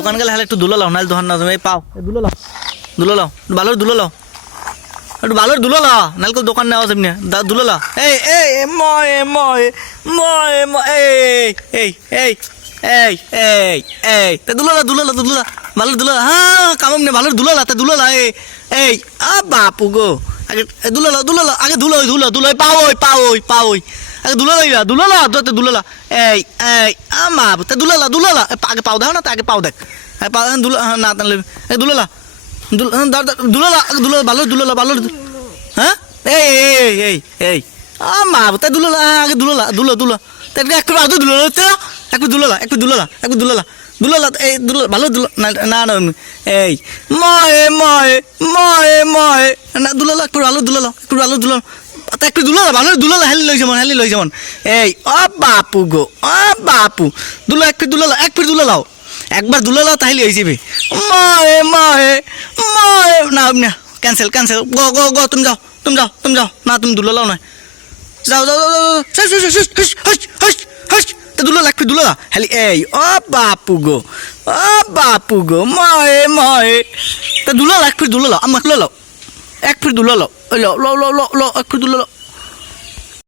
দোকান গেলে হলে একটু দুলো লাও নাহলে দোকান না এই পাও দুলো লাও দুলো লাও ভালো দুলো লাও একটু ভালো দুলো লা নাহলে কেউ দোকান নেওয়া যাবে না দুলো লা এই এই ময় ময় ময় এই এই এই এই এই এই তা দুলো লা দুলো লা দুলো লা ভালো দুলো হ্যাঁ কামাম নে ভালো দুলো লা তা দুলো লা এই এই আ বাপু গো আগে দুলো লা আগে ধুলো পাওই পাওই পাওই আগে দুলো লা তো দুলো লা এই এই আমা তা দুলো লা আগে পাও দাও না তা আগে পাও দেখ পাও দুলো না তাহলে এই দুলো লা দুলো ভালো ভালো হ্যাঁ এই এই এই এই আমা তা দুলো আগে দুলো তা একটু আগে দুলো একটু দুলো একটু দুলো এই দুলো ভালো দুলো না না এই ময় ময় ময় ময় না দুলো একটু ভালো দুলো তা একটু ভালো হেলি লই যেমন এই ও বাপু গো ও বাপু একটু দুলো লাও একবার দুলো লাও তাহলে হয়ে যাবে ময় ময় ময় না না ক্যান্সেল গো তুমি যাও না তুমি দুলো লাও না যাও দুলো একটু দুলো হেলি এই ও বাপু গো ময় ময় তা দুলো একটু দুলো লাও আমার দুলো লাও এক ফির দুলো লাও একটু দুলো লাও